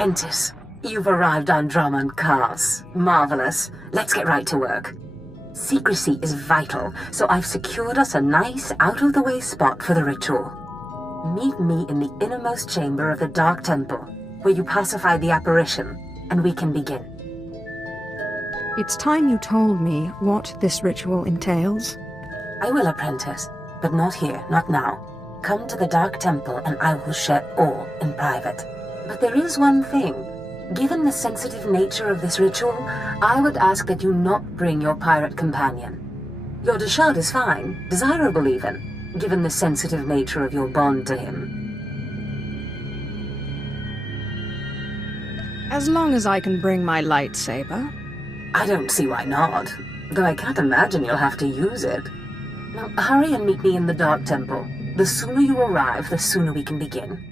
Apprentice, you've arrived on Drummond Cars. Marvelous. Let's get right to work. Secrecy is vital, so I've secured us a nice, out-of-the-way spot for the ritual. Meet me in the innermost chamber of the Dark Temple, where you pacify the apparition, and we can begin. It's time you told me what this ritual entails. I will, Apprentice, but not here, not now. Come to the Dark Temple and I will share all in private. But there is one thing. Given the sensitive nature of this ritual, I would ask that you not bring your pirate companion. Your Deshard is fine, desirable even, given the sensitive nature of your bond to him. As long as I can bring my lightsaber. I don't see why not, though I can't imagine you'll have to use it. Now, hurry and meet me in the Dark Temple. The sooner you arrive, the sooner we can begin.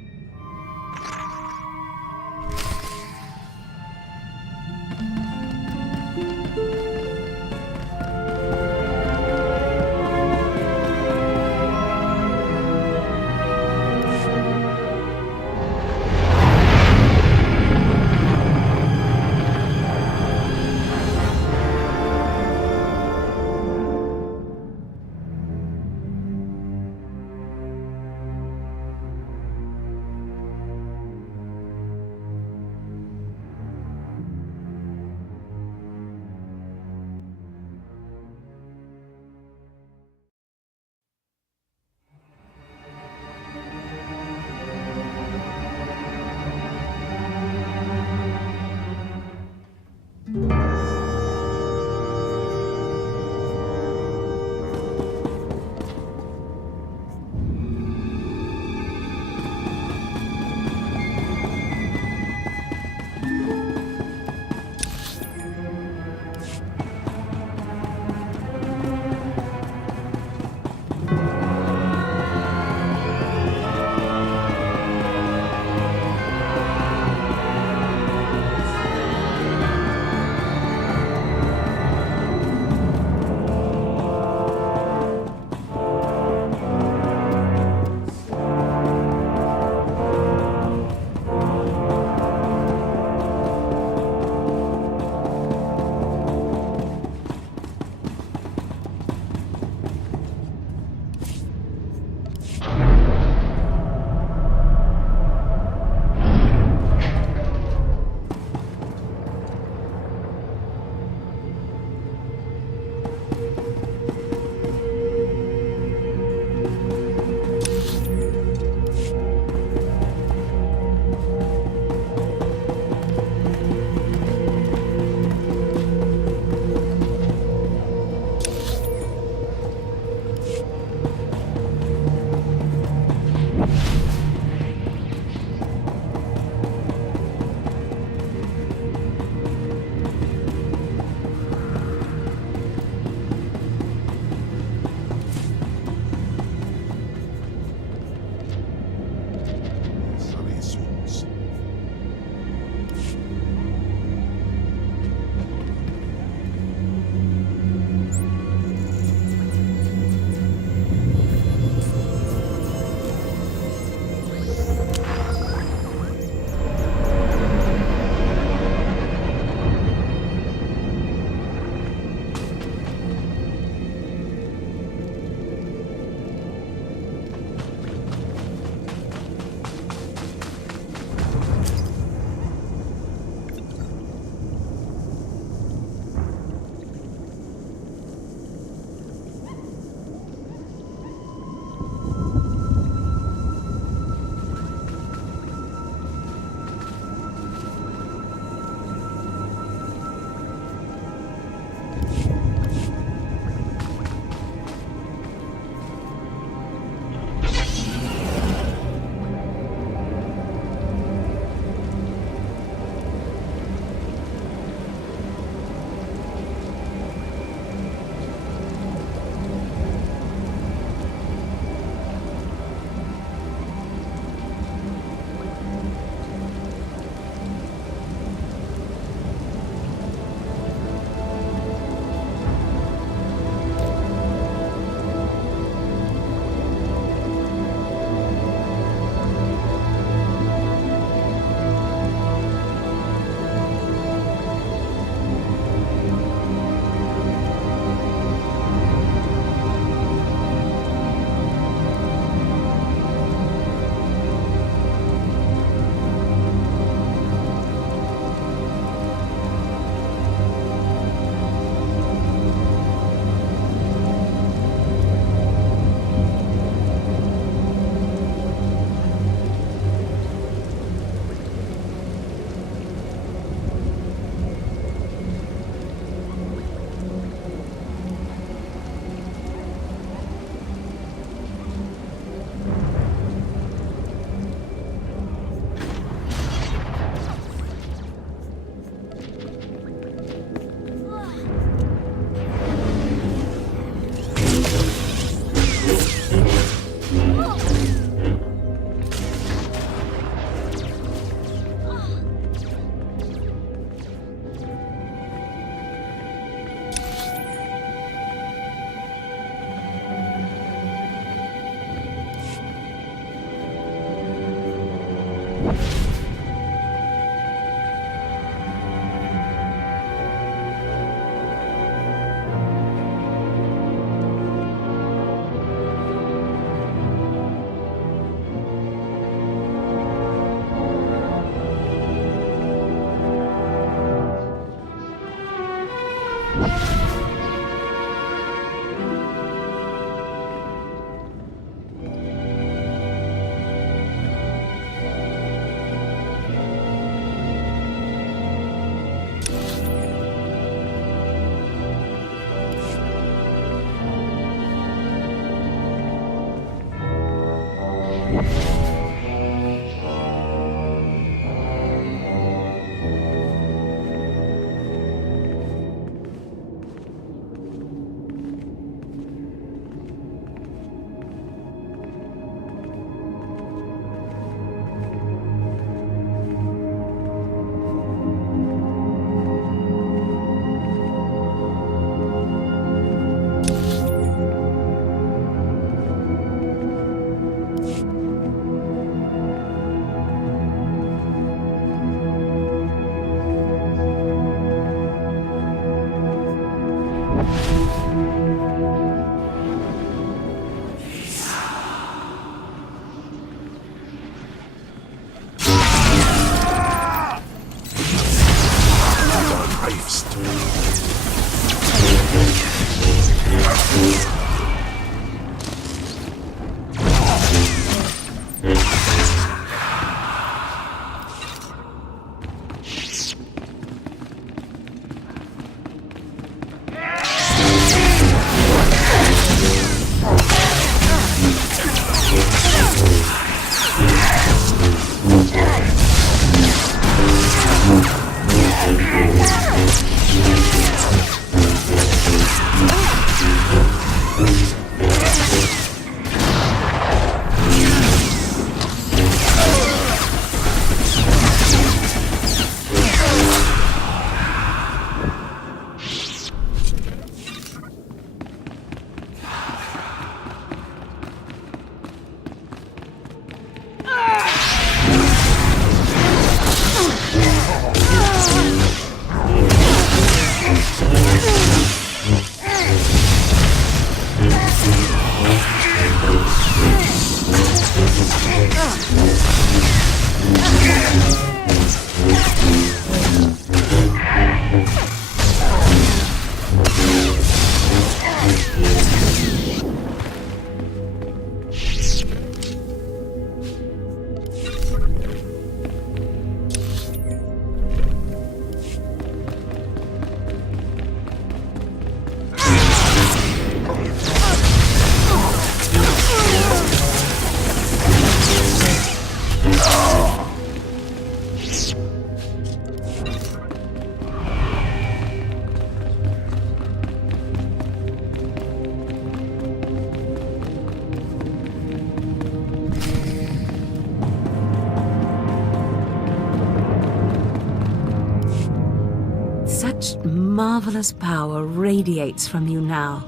Marvelous power radiates from you now.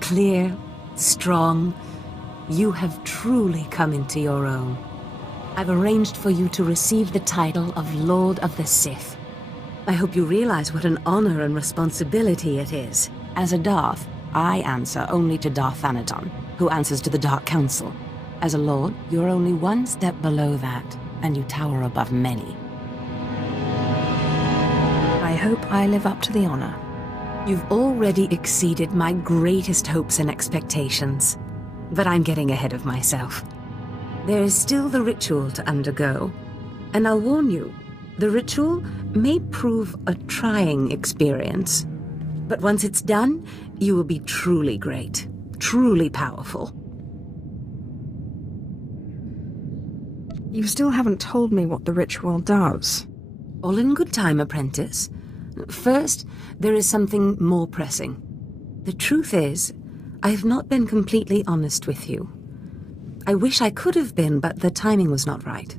Clear, strong, you have truly come into your own. I've arranged for you to receive the title of Lord of the Sith. I hope you realize what an honor and responsibility it is. As a Darth, I answer only to Darth Thanaton, who answers to the Dark Council. As a Lord, you're only one step below that, and you tower above many. I hope I live up to the honor. You've already exceeded my greatest hopes and expectations. But I'm getting ahead of myself. There is still the ritual to undergo. And I'll warn you, the ritual may prove a trying experience. But once it's done, you will be truly great, truly powerful. You still haven't told me what the ritual does. All in good time, apprentice. First, there is something more pressing. The truth is, I have not been completely honest with you. I wish I could have been, but the timing was not right.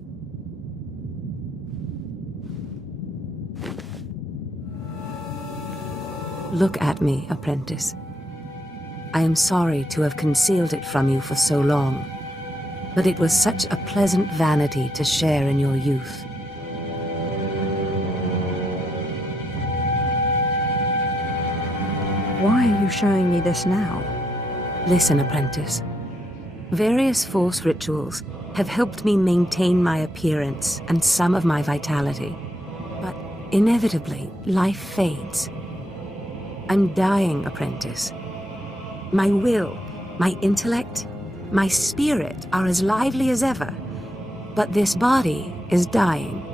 Look at me, apprentice. I am sorry to have concealed it from you for so long. but it was such a pleasant vanity to share in your youth. Why are you showing me this now? Listen, apprentice. Various Force rituals have helped me maintain my appearance and some of my vitality. But inevitably, life fades. I'm dying, apprentice. My will, my intellect, my spirit are as lively as ever. But this body is dying.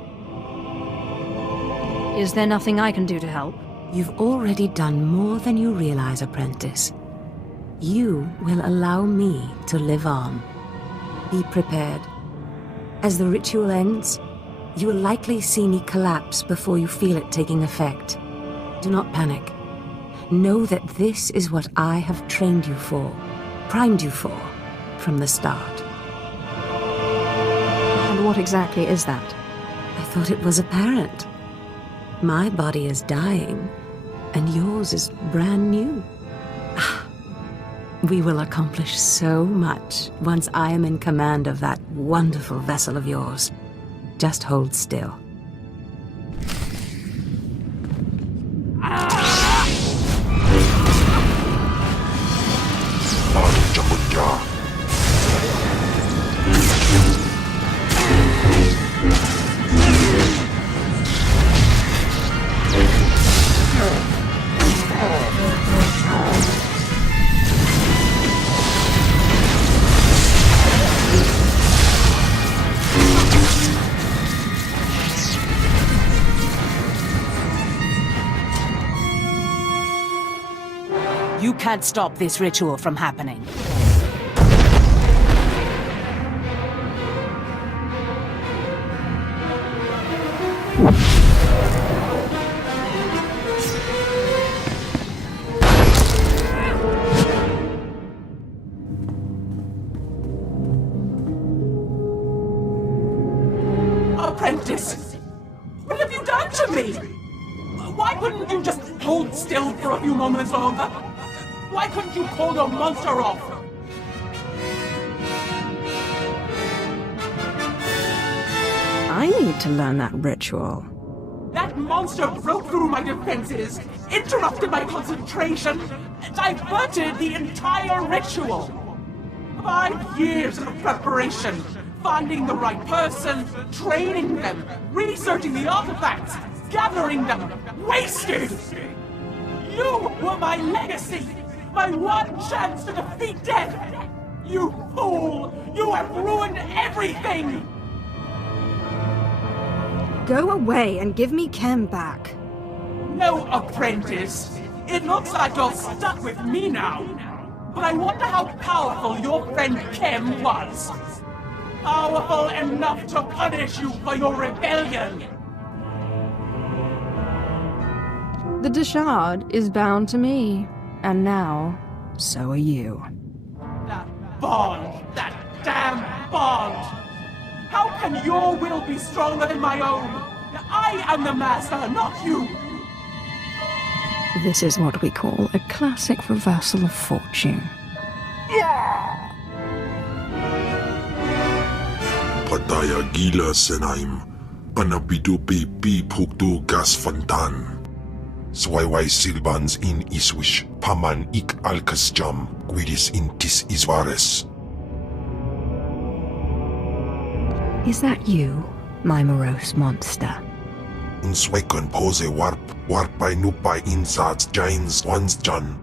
Is there nothing I can do to help? You've already done more than you realize, apprentice. You will allow me to live on. Be prepared. As the ritual ends, you will likely see me collapse before you feel it taking effect. Do not panic. Know that this is what I have trained you for, primed you for, from the start. And what exactly is that? I thought it was apparent. My body is dying, and yours is brand new. We will accomplish so much once I am in command of that wonderful vessel of yours. Just hold still. You can't stop this ritual from happening. Apprentice! What have you done to me? Why couldn't you just hold still for a few moments longer? Why couldn't you call the monster off? I need to learn that ritual. That monster broke through my defenses, interrupted my concentration, diverted the entire ritual. 5 years of preparation, finding the right person, training them, researching the artifacts, gathering them, wasted! You were my legacy! My one chance to defeat death! You fool! You have ruined everything! Go away and give me Kem back. No, apprentice. It looks like you're stuck with me now. But I wonder how powerful your friend Kem was. Powerful enough to punish you for your rebellion. The Deshard is bound to me. And now, so are you. That bond! That damn bond! How can your will be stronger than my own? I am the master, not you! This is what we call a classic reversal of fortune. Pataya gila senaim, panabido pi puktu gas fantan. Swayway silbans in iswish, paman ik alkas jam, guidis in tis isvares. Is that you, my morose monster? Unswekon pose warp by nupai insats jains once jan.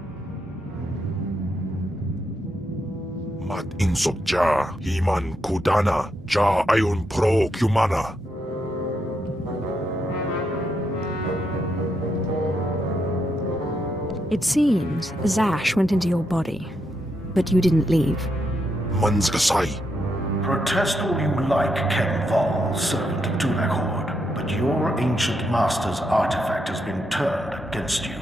Mat insok ja, himan kudana, ja ayun pro kumana. It seems Zash went into your body, but you didn't leave. Manzgasai. Protest all you like, Ken Val, servant of Tulak, but your ancient master's artifact has been turned against you.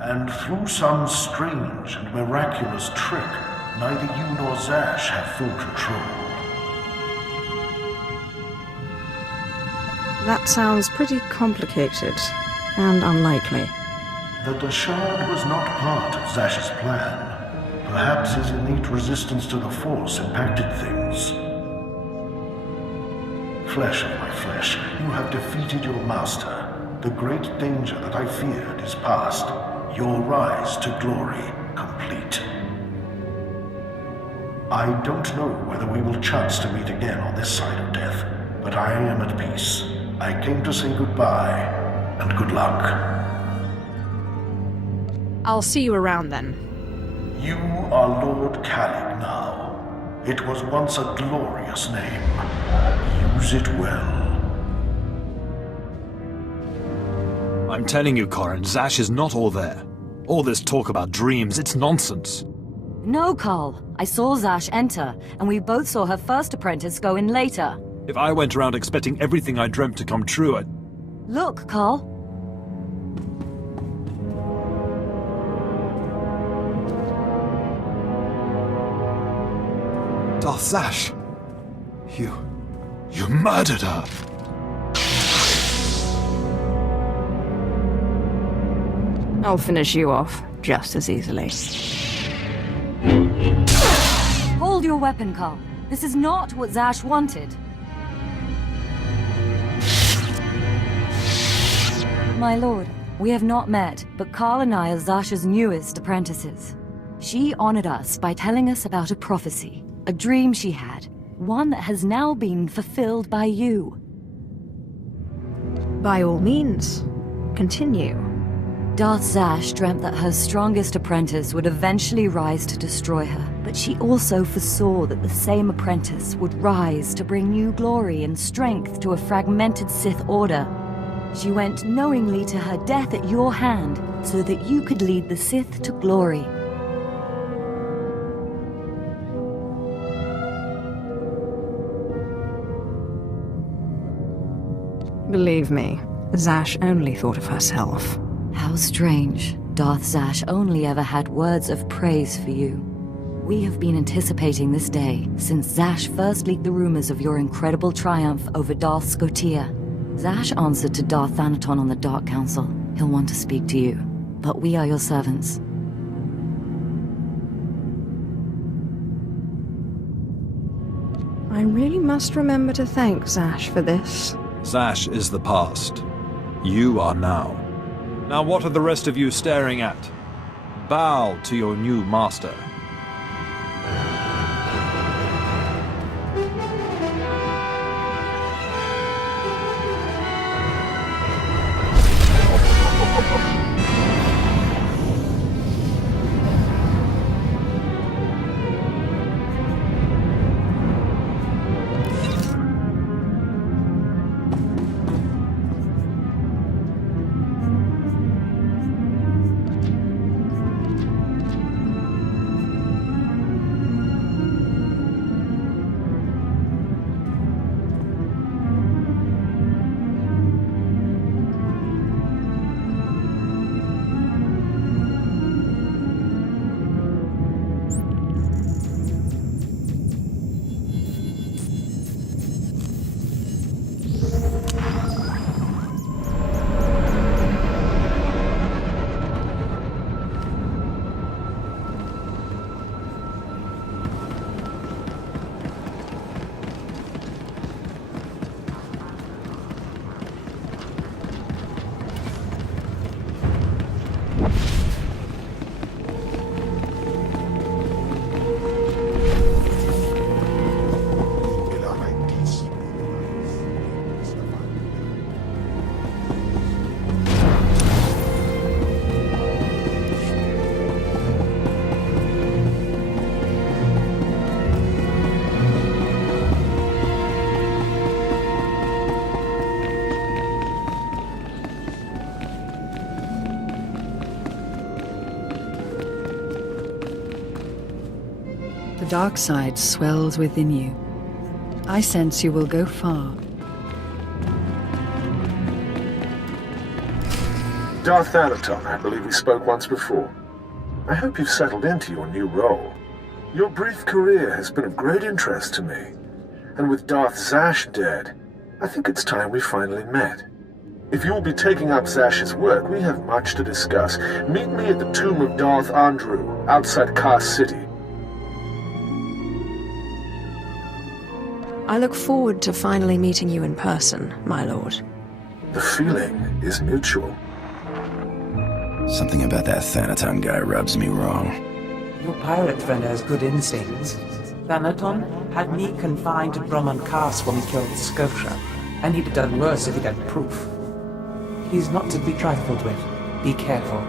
And through some strange and miraculous trick, neither you nor Zash have full control. That sounds pretty complicated and unlikely. The Deshard was not part of Zash's plan. Perhaps his innate resistance to the Force impacted things. Flesh of my flesh, you have defeated your master. The great danger that I feared is past. Your rise to glory complete. I don't know whether we will chance to meet again on this side of death, but I am at peace. I came to say goodbye, and good luck. I'll see you around then. You are Lord Calig now. It was once a glorious name. Use it well. I'm telling you, Corin, Zash is not all there. All this talk about dreams, it's nonsense. No, Carl. I saw Zash enter, and we both saw her first apprentice go in later. If I went around expecting everything I dreamt to come true, I'd... Look, Carl. Darth Zash! You murdered her! I'll finish you off just as easily. Hold your weapon, Carl. This is not what Zash wanted. My lord, we have not met, but Carl and I are Zash's newest apprentices. She honored us by telling us about a prophecy, a dream she had, one that has now been fulfilled by you. By all means, continue. Darth Zash dreamt that her strongest apprentice would eventually rise to destroy her, but she also foresaw that the same apprentice would rise to bring new glory and strength to a fragmented Sith order. She went knowingly to her death at your hand so that you could lead the Sith to glory. Believe me, Zash only thought of herself. How strange. Darth Zash only ever had words of praise for you. We have been anticipating this day since Zash first leaked the rumors of your incredible triumph over Darth Scotia. Zash answered to Darth Thanaton on the Dark Council. He'll want to speak to you, but we are your servants. I really must remember to thank Zash for this. Zash is the past. You are now. Now what are the rest of you staring at? Bow to your new master. The dark side swells within you. I sense you will go far. Darth Thanaton, I believe we spoke once before. I hope you've settled into your new role. Your brief career has been of great interest to me. And with Darth Zash dead, I think it's time we finally met. If you will be taking up Zash's work, we have much to discuss. Meet me at the tomb of Darth Andrew, outside Kar City. I look forward to finally meeting you in person, my lord. The feeling is mutual. Something about that Thanaton guy rubs me wrong. Your pirate friend has good instincts. Thanaton had me confined to Brahman Cast when he killed Scotia, and he'd have done worse if he'd had proof. He's not to be trifled with. Be careful.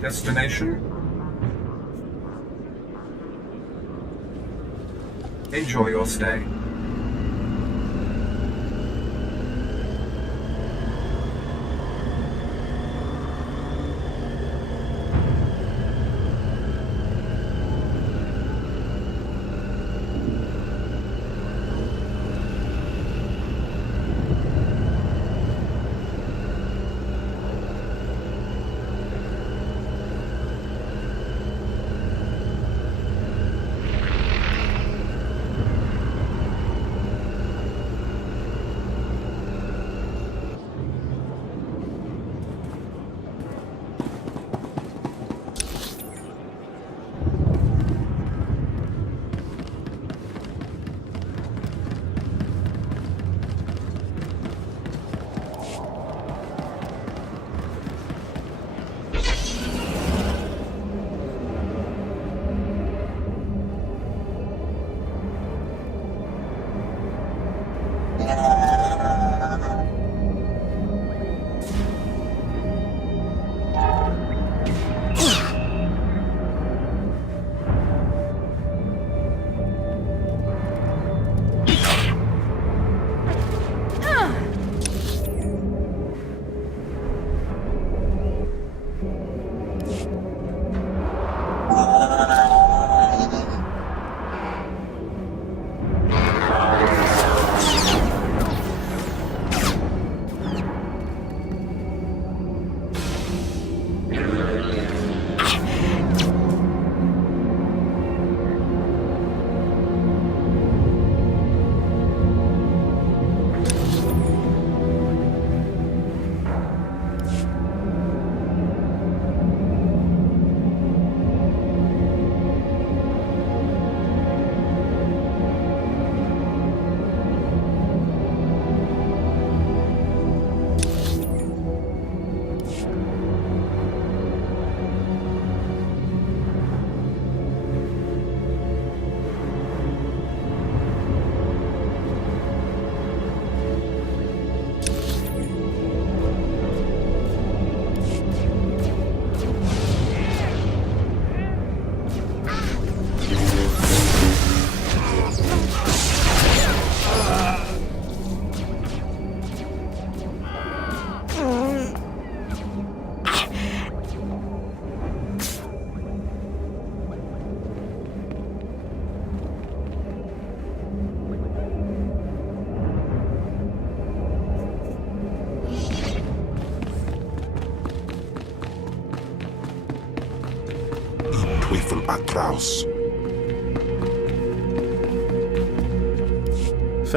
Destination? Enjoy your stay.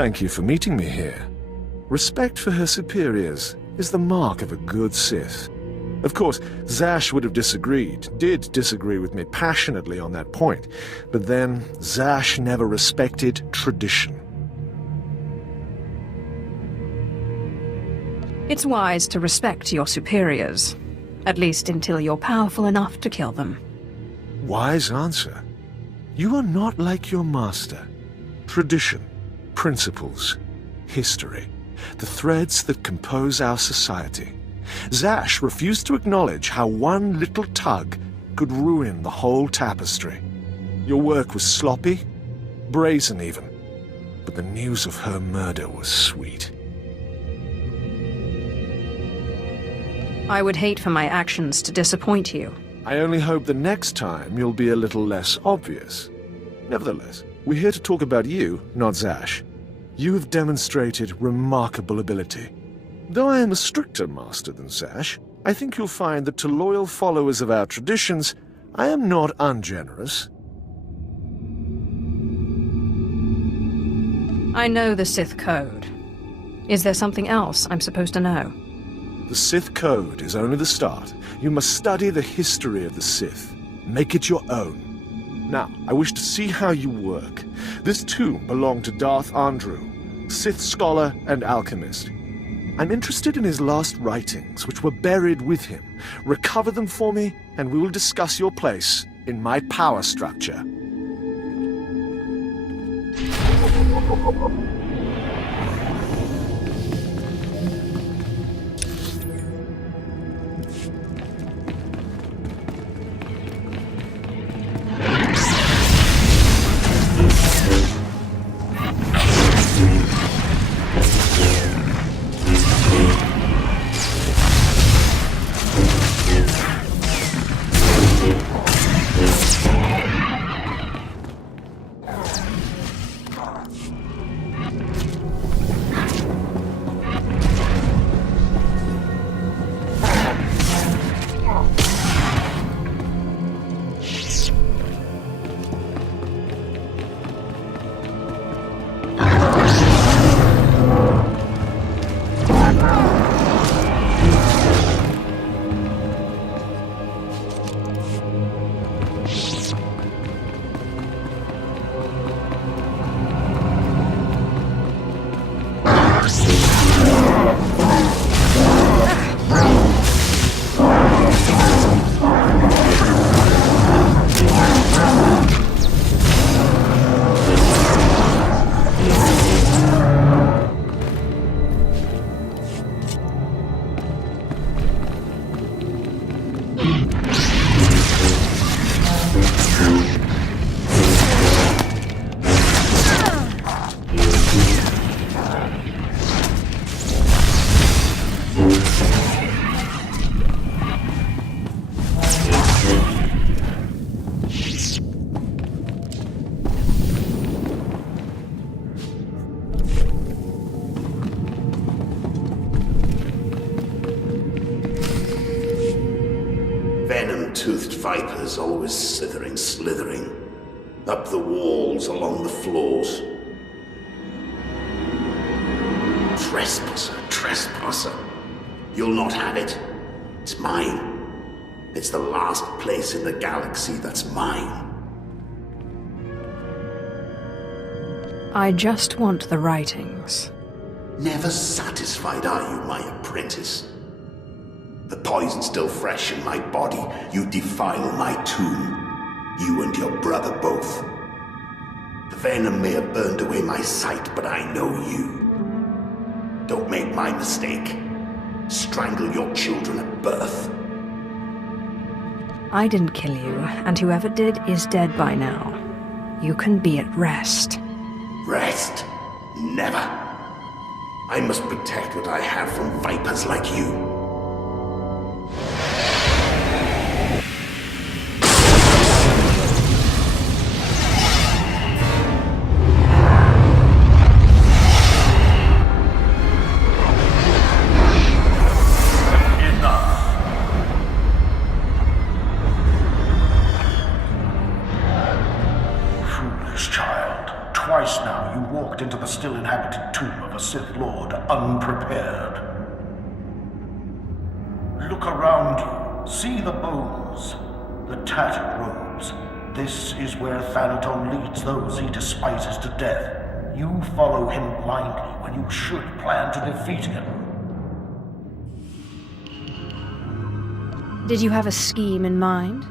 Thank you for meeting me here. Respect for her superiors is the mark of a good Sith. Of course, Zash would have did disagree with me passionately on that point, but then Zash never respected tradition. It's wise to respect your superiors, at least until you're powerful enough to kill them. Wise answer. You are not like your master. Tradition, principles, history, the threads that compose our society. Zash refused to acknowledge how one little tug could ruin the whole tapestry. Your work was sloppy, brazen even, but the news of her murder was sweet. I would hate for my actions to disappoint you. I only hope the next time you'll be a little less obvious. Nevertheless, we're here to talk about you, not Zash. You have demonstrated remarkable ability. Though I am a stricter master than Zash, I think you'll find that to loyal followers of our traditions, I am not ungenerous. I know the Sith Code. Is there something else I'm supposed to know? The Sith Code is only the start. You must study the history of the Sith. Make it your own. Now, I wish to see how you work. This tomb belonged to Darth Andrew, Sith scholar and alchemist. I'm interested in his last writings, which were buried with him. Recover them for me, and we will discuss your place in my power structure. Venom-toothed vipers always slithering, up the walls, along the floors. Trespasser. You'll not have it. It's mine. It's the last place in the galaxy that's mine. I just want the writings. Never satisfied are you, my apprentice? The poison still fresh in my body, you defile my tomb. You and your brother both. The venom may have burned away my sight, but I know you. Don't make my mistake. Strangle your children at birth. I didn't kill you, and whoever did is dead by now. You can be at rest. Rest? Never. I must protect what I have from vipers like you. Twice now you walked into the still inhabited tomb of a Sith Lord unprepared. Look around you. See the bones, the tattered robes. This is where Thanaton leads those he despises to death. You follow him blindly when you should plan to defeat him. Did you have a scheme in mind?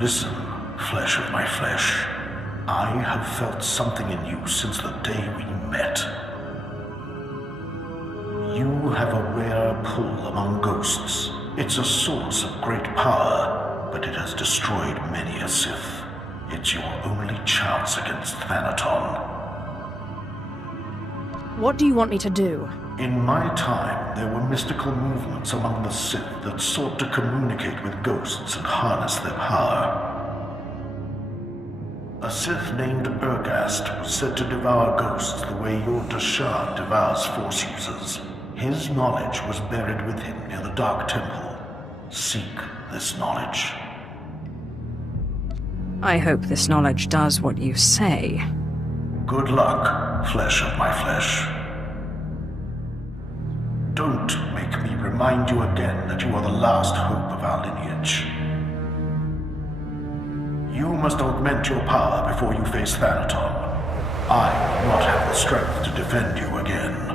Listen, flesh of my flesh. I have felt something in you since the day we met. You have a rare pull among ghosts. It's a source of great power, but it has destroyed many a Sith. It's your only chance against Thanaton. What do you want me to do? In my time, there were mystical movements among the Sith that sought to communicate with ghosts and harness their power. A Sith named Ergast was said to devour ghosts the way your Dashad devours Force users. His knowledge was buried with him near the Dark Temple. Seek this knowledge. I hope this knowledge does what you say. Good luck, flesh of my flesh. Don't make me remind you again that you are the last hope of our lineage. You must augment your power before you face Thanaton. I will not have the strength to defend you again.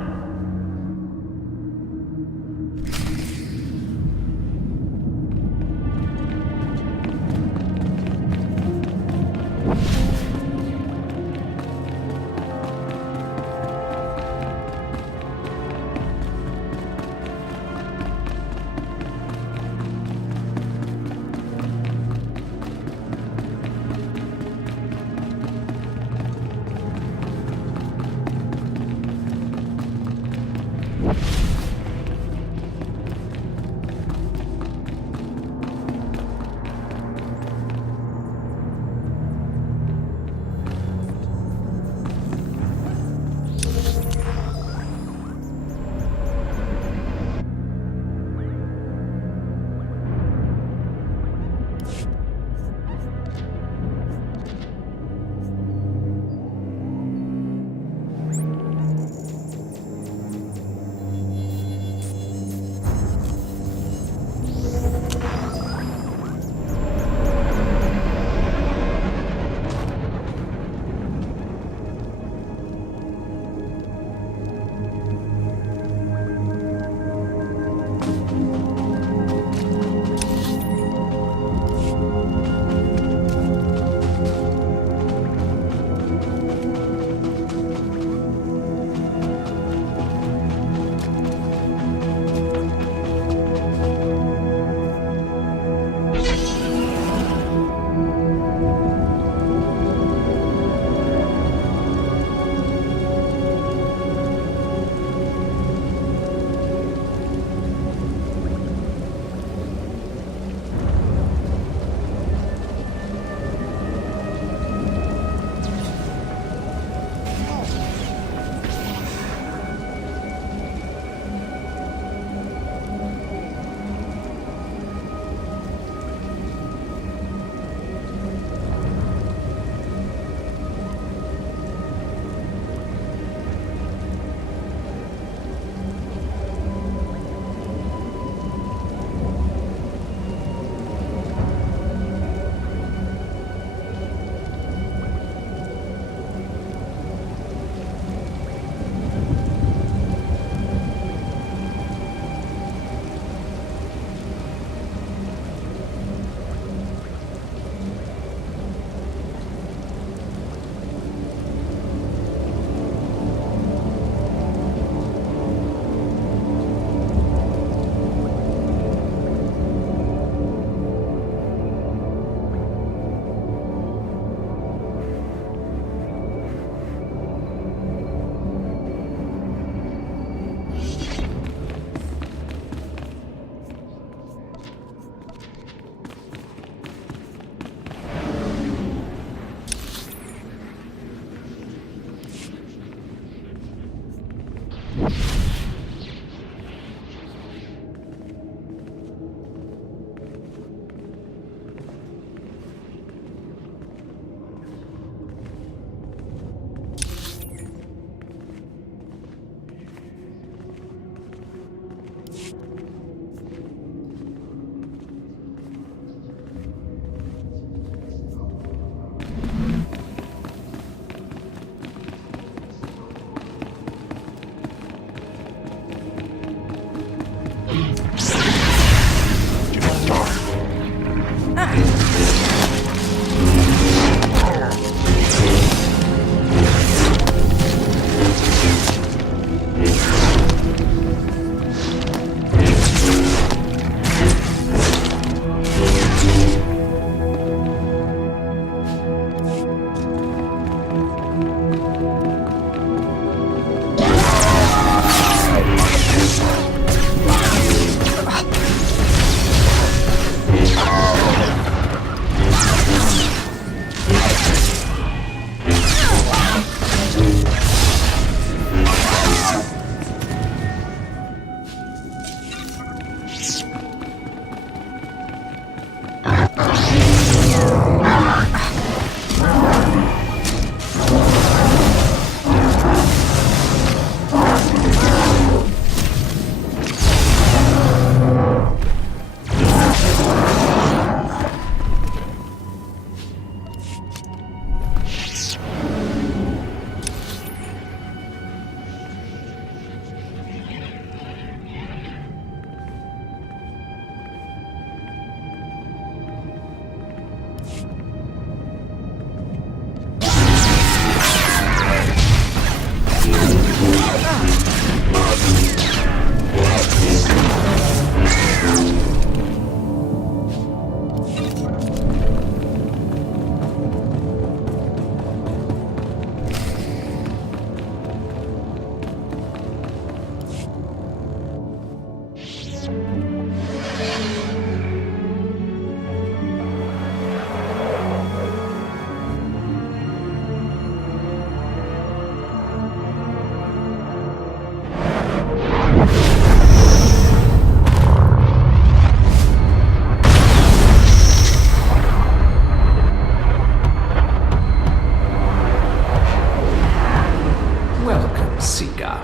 seeker.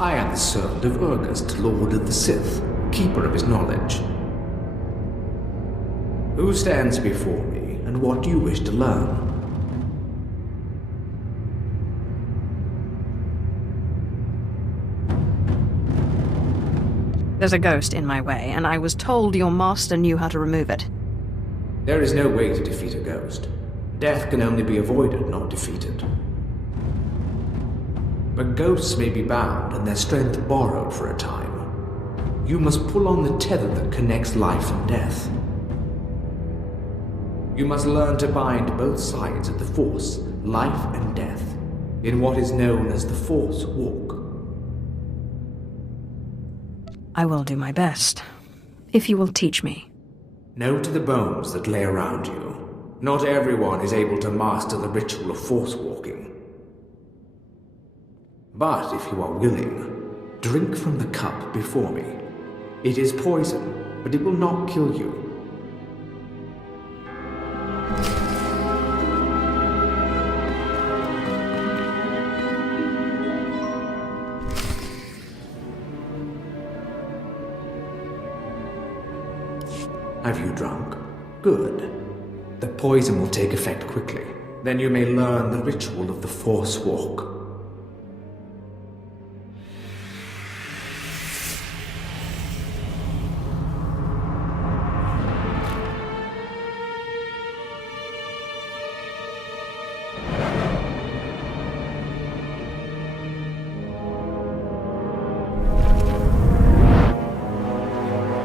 I am the servant of Urgust, Lord of the Sith, keeper of his knowledge. Who stands before me, and what do you wish to learn? There's a ghost in my way, and I was told your master knew how to remove it. There is no way to defeat a ghost. Death can only be avoided, not defeated. But ghosts may be bound and their strength borrowed for a time. You must pull on the tether that connects life and death. You must learn to bind both sides of the Force, life and death, in what is known as the Force Walk. I will do my best, if you will teach me. Know to the bones that lay around you. Not everyone is able to master the ritual of Force walking. But if you are willing, drink from the cup before me. It is poison, but it will not kill you. Have you drunk? Good. The poison will take effect quickly. Then you may learn the ritual of the Force Walk.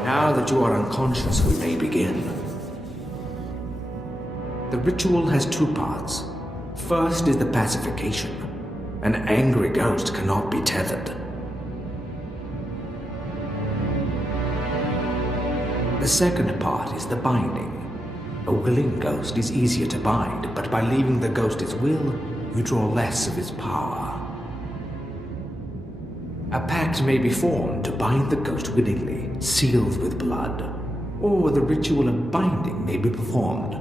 Now that you are unconscious, we may begin. The ritual has two parts. First is the pacification. An angry ghost cannot be tethered. The second part is the binding. A willing ghost is easier to bind, but by leaving the ghost its will, you draw less of its power. A pact may be formed to bind the ghost willingly, sealed with blood, or the ritual of binding may be performed.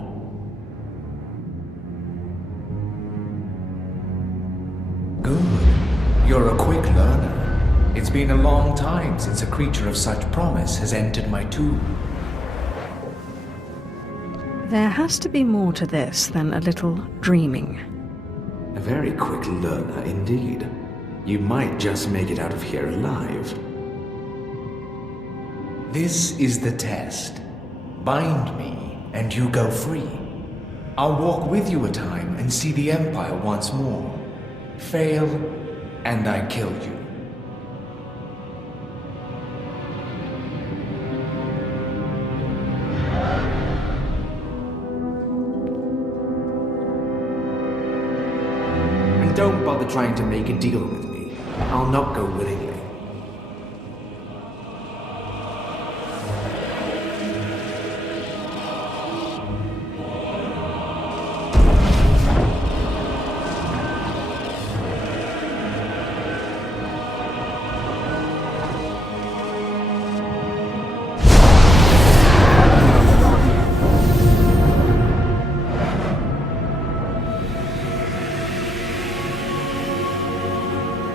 Good. You're a quick learner. It's been a long time since a creature of such promise has entered my tomb. There has to be more to this than a little dreaming. A very quick learner indeed. You might just make it out of here alive. This is the test. Bind me, and you go free. I'll walk with you a time and see the Empire once more. Fail, and I kill you. And don't bother trying to make a deal with me. I'll not go willingly.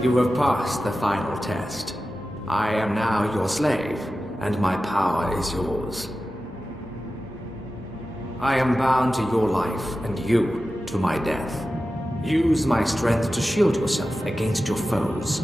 You have passed the final test. I am now your slave, and my power is yours. I am bound to your life, and you to my death. Use my strength to shield yourself against your foes.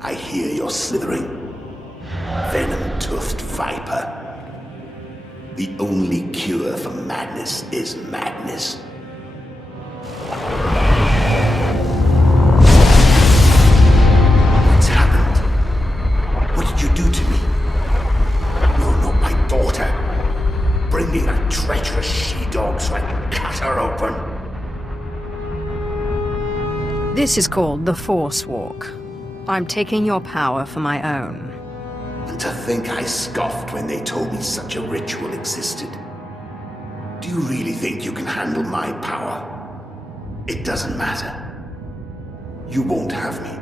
I hear your slithering. Venom-toothed viper. The only cure for madness is madness. What's happened? What did you do to me? You're not my daughter. Bringing that treacherous she-dog so I can cut her open. This is called the Force Walk. I'm taking your power for my own. And to think I scoffed when they told me such a ritual existed. Do you really think you can handle my power? It doesn't matter. You won't have me.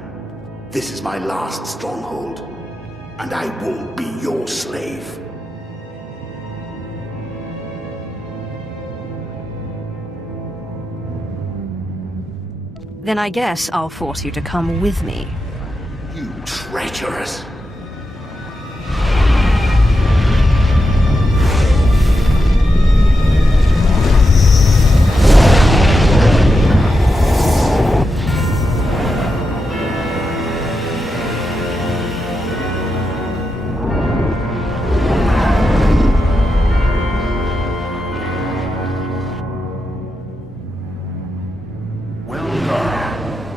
This is my last stronghold. And I won't be your slave. Then I guess I'll force you to come with me. You treacherous!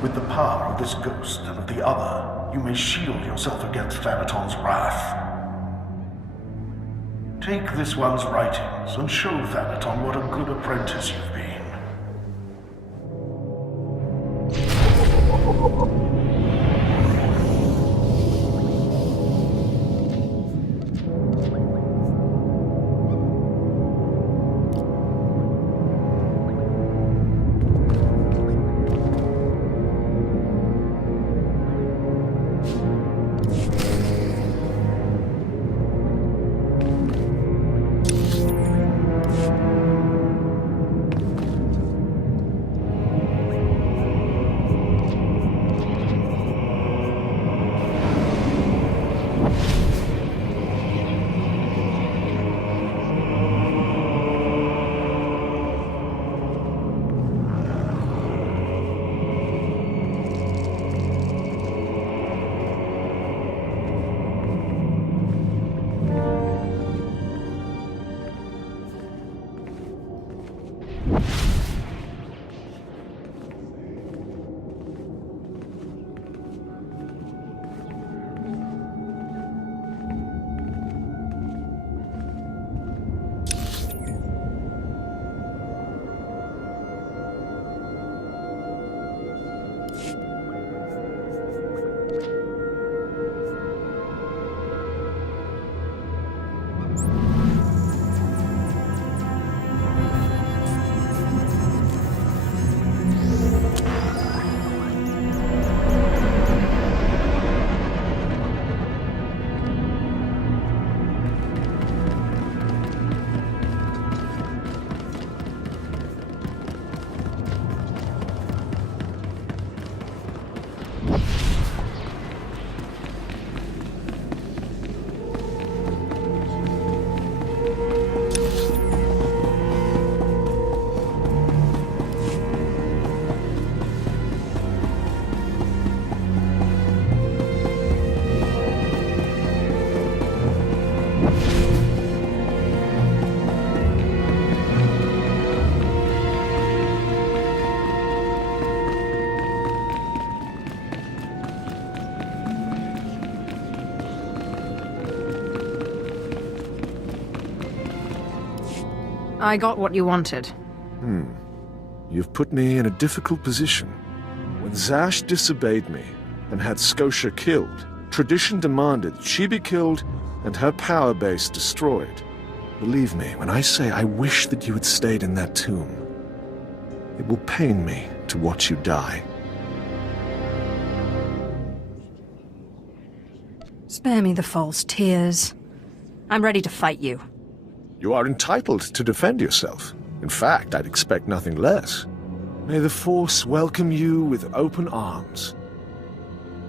With the power of this ghost and of the other, you may shield yourself against Thanaton's wrath. Take this one's writings and show Thanaton what a good apprentice you've been. I got what you wanted. You've put me in a difficult position. When Zash disobeyed me and had Scotia killed, tradition demanded that she be killed and her power base destroyed. Believe me when I say I wish that you had stayed in that tomb. It will pain me to watch you die. Spare me the false tears. I'm ready to fight you. You are entitled to defend yourself. In fact, I'd expect nothing less. May the Force welcome you with open arms.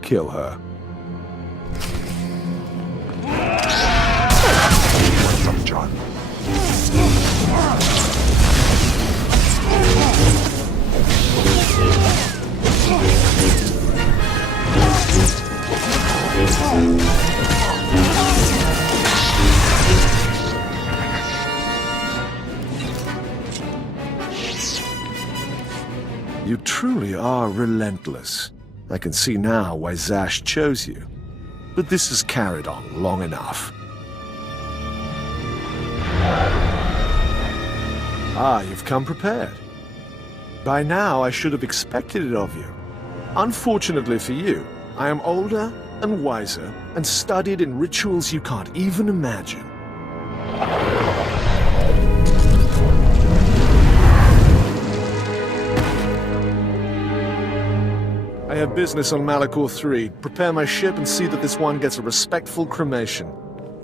Kill her. Welcome, John. You truly are relentless. I can see now why Zash chose you. But this has carried on long enough. Ah, you've come prepared. By now, I should have expected it of you. Unfortunately for you, I am older and wiser and studied in rituals you can't even imagine. I have business on Malachor 3. Prepare my ship and see that this one gets a respectful cremation.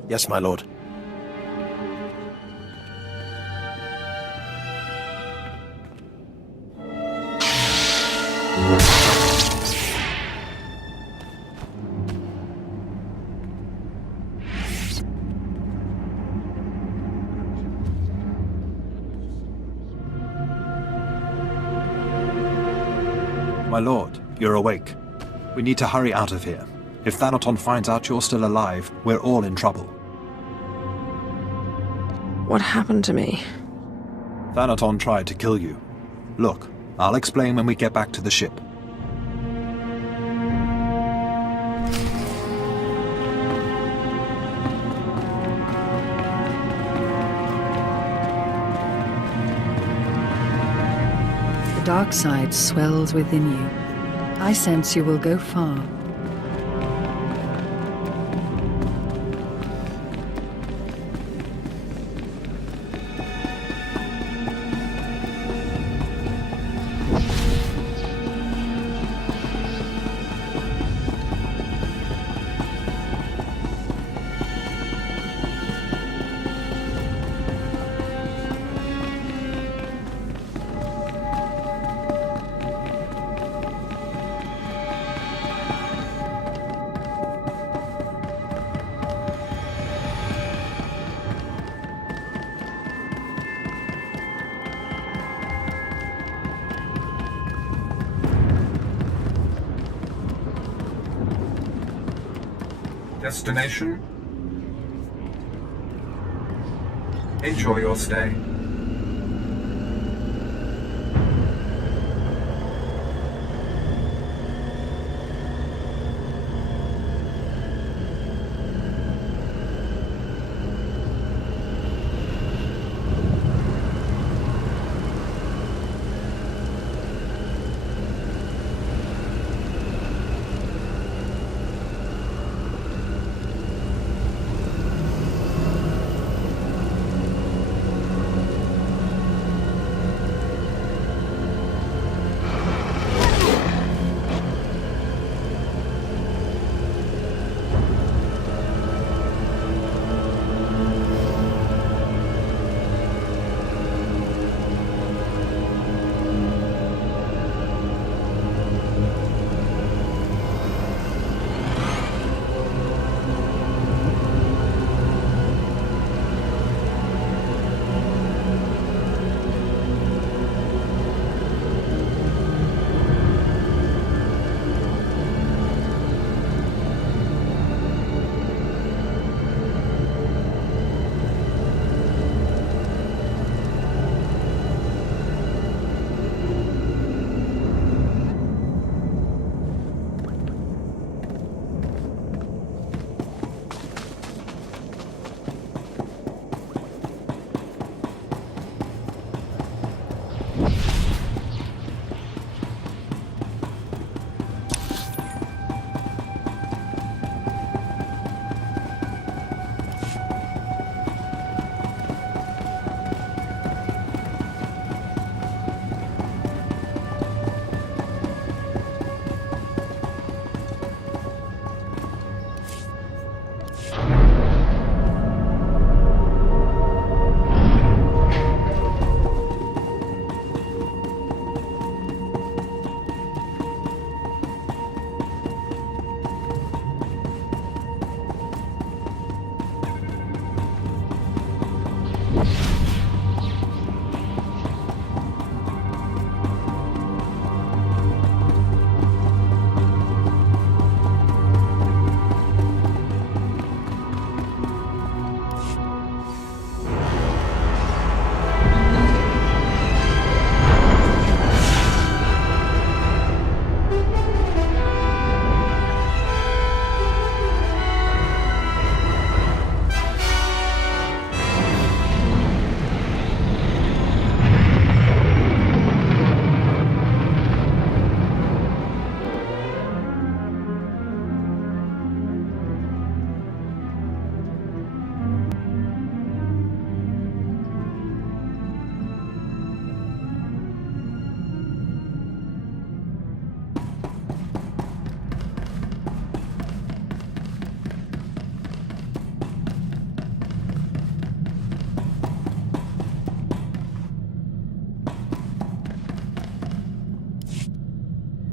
Yes, my lord. My lord, you're awake. We need to hurry out of here. If Thanaton finds out you're still alive, we're all in trouble. What happened to me? Thanaton tried to kill you. Look, I'll explain when we get back to the ship. The dark side swells within you. I sense you will go far. Destination? Enjoy your stay.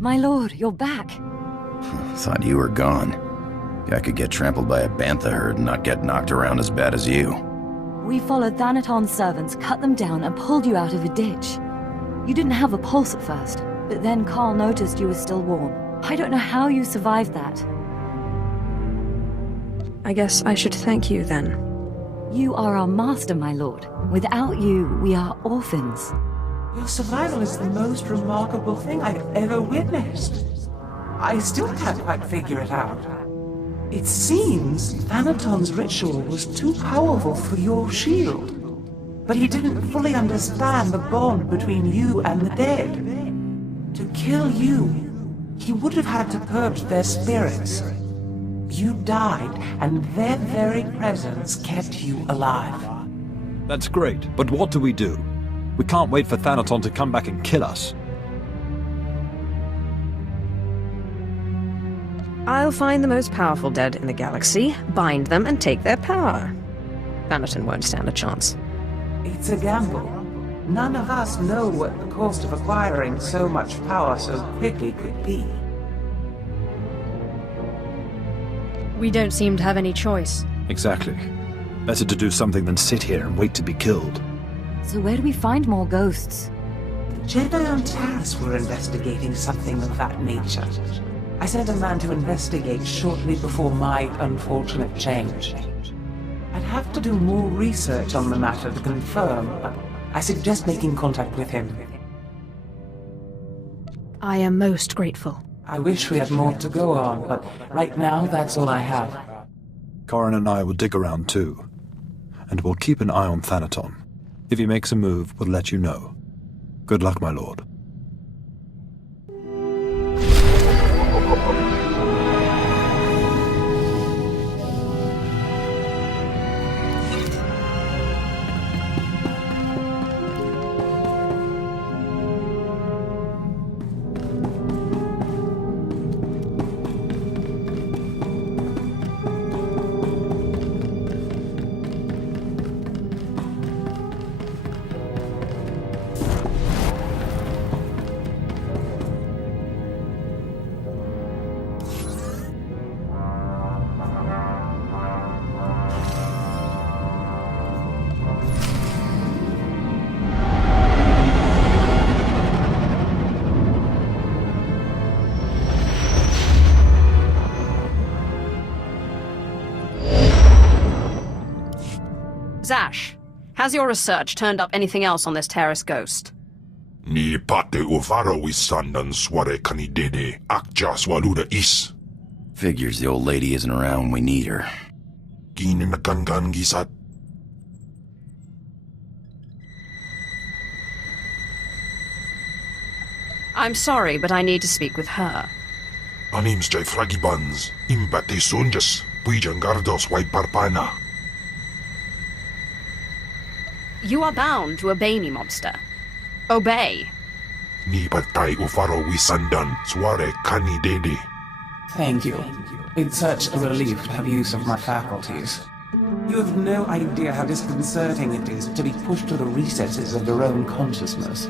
My lord, you're back. Thought you were gone. I could get trampled by a bantha herd and not get knocked around as bad as you. We followed Thanaton's servants, cut them down, and pulled you out of a ditch. You didn't have a pulse at first, but then Carl noticed you were still warm. I don't know how you survived that. I guess I should thank you then. You are our master, my lord. Without you, we are orphans. Your survival is the most remarkable thing I've ever witnessed. I still can't quite figure it out. It seems Thanaton's ritual was too powerful for your shield. But he didn't fully understand the bond between you and the dead. To kill you, he would have had to purge their spirits. You died, and their very presence kept you alive. That's great, but what do we do? We can't wait for Thanaton to come back and kill us. I'll find the most powerful dead in the galaxy, bind them, and take their power. Thanaton won't stand a chance. It's a gamble. None of us know what the cost of acquiring so much power so quickly could be. We don't seem to have any choice. Exactly. Better to do something than sit here and wait to be killed. So where do we find more ghosts? Jedi on Taris were investigating something of that nature. I sent a man to investigate shortly before my unfortunate change. I'd have to do more research on the matter to confirm, but I suggest making contact with him. I am most grateful. I wish we had more to go on, but right now that's all I have. Corrin and I will dig around too. And we'll keep an eye on Thanaton. If he makes a move, we'll let you know. Good luck, my lord. Zash, has your research turned up anything else on this terrace ghost? Ni pate uvaro wisandan sware kanidede Akcja swaluda is. Figures the old lady isn't around when we need her. Gininagangan gisat. I'm sorry, but I need to speak with her. Anims jay fragibans. Imbate sunjas. Puijangardos wai parpana. You are bound to obey me, mobster. Obey. Ni patay ufaro wisandan sware kanidede. Thank you. It's such a relief to have use of my faculties. You have no idea how disconcerting it is to be pushed to the recesses of your own consciousness.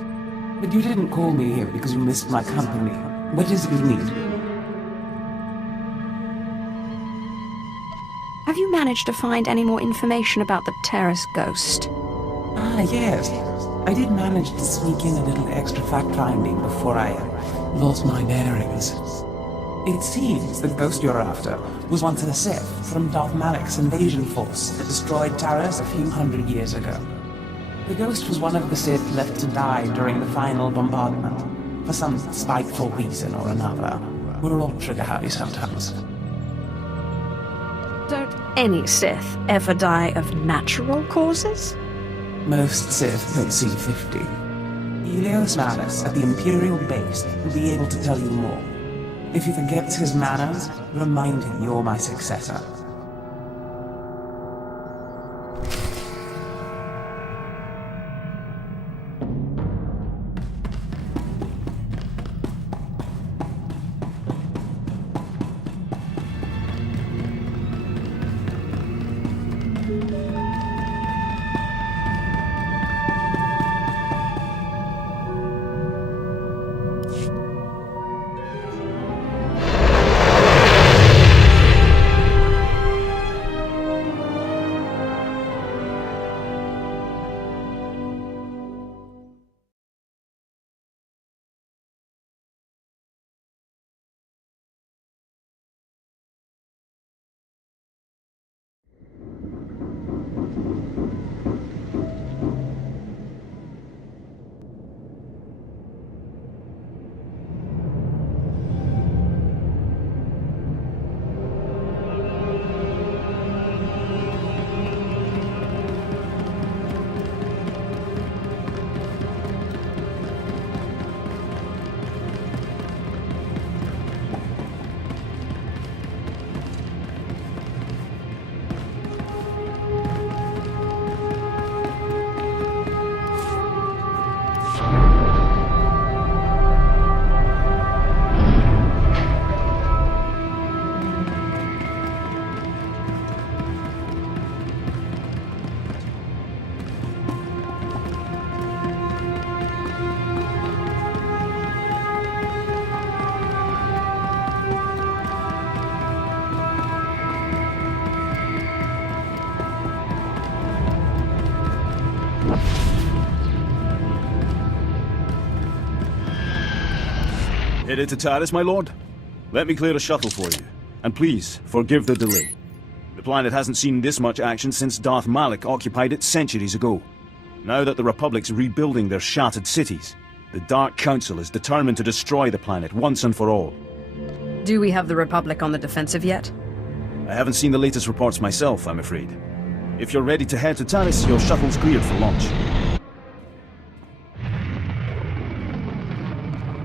But you didn't call me here because you missed my company. What is it you need? Have you managed to find any more information about the terrace ghost? Ah, yes. I did manage to sneak in a little extra fact-finding before I lost my bearings. It seems the ghost you're after was once a Sith from Darth Malik's invasion force that destroyed Taris a few hundred years ago. The ghost was one of the Sith left to die during the final bombardment, for some spiteful reason or another. We're all trigger-happy sometimes. Don't any Sith ever die of natural causes? Most Sith don't see 50. Helios Malus at the Imperial base will be able to tell you more. If he forgets his manners, remind him you're my successor. Headed to Taris, my lord? Let me clear a shuttle for you. And please, forgive the delay. The planet hasn't seen this much action since Darth Malik occupied it centuries ago. Now that the Republic's rebuilding their shattered cities, the Dark Council is determined to destroy the planet once and for all. Do we have the Republic on the defensive yet? I haven't seen the latest reports myself, I'm afraid. If you're ready to head to Taris, your shuttle's cleared for launch.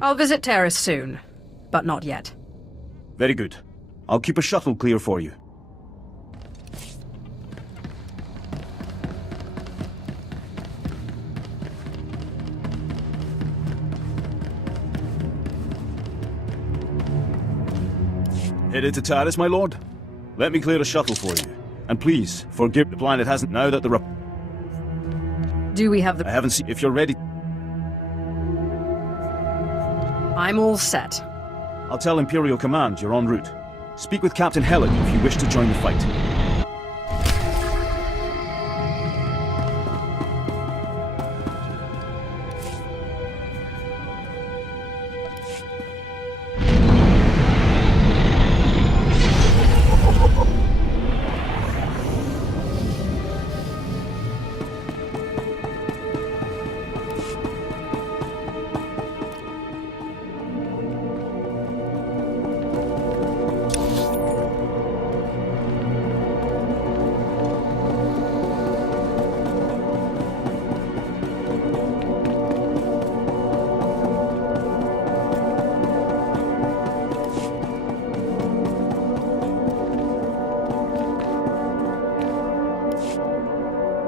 I'll visit Taris soon, but not yet. Very good. I'll keep a shuttle clear for you. Headed to Taris, my lord? Let me clear a shuttle for you. And please, forgive the planet hasn't now that the Do we have the... I haven't seen... If you're ready... I'm all set. I'll tell Imperial Command you're en route. Speak with Captain Helen if you wish to join the fight.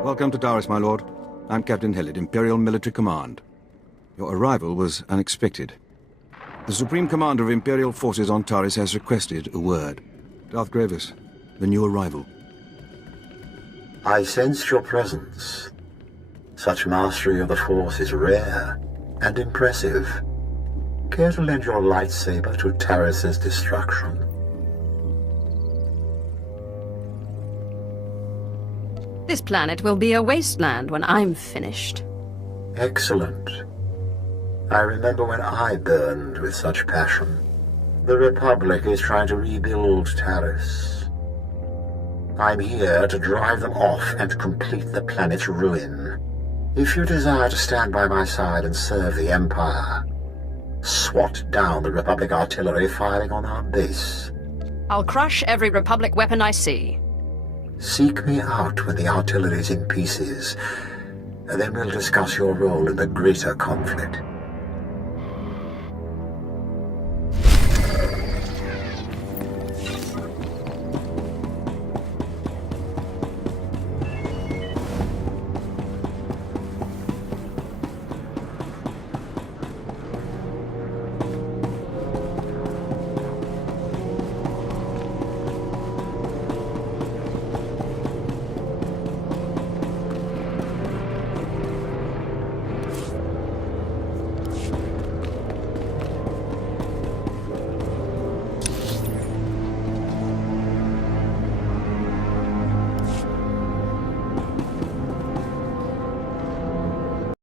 Welcome to Taris, my lord. I'm Captain Hellid, Imperial Military Command. Your arrival was unexpected. The Supreme Commander of Imperial Forces on Taris has requested a word. Darth Gravis, the new arrival. I sensed your presence. Such mastery of the Force is rare and impressive. Care to lend your lightsaber to Taris's destruction? This planet will be a wasteland when I'm finished. Excellent. I remember when I burned with such passion. The Republic is trying to rebuild Taris. I'm here to drive them off and complete the planet's ruin. If you desire to stand by my side and serve the Empire, swat down the Republic artillery firing on our base. I'll crush every Republic weapon I see. Seek me out when the artillery's in pieces, and then we'll discuss your role in the greater conflict.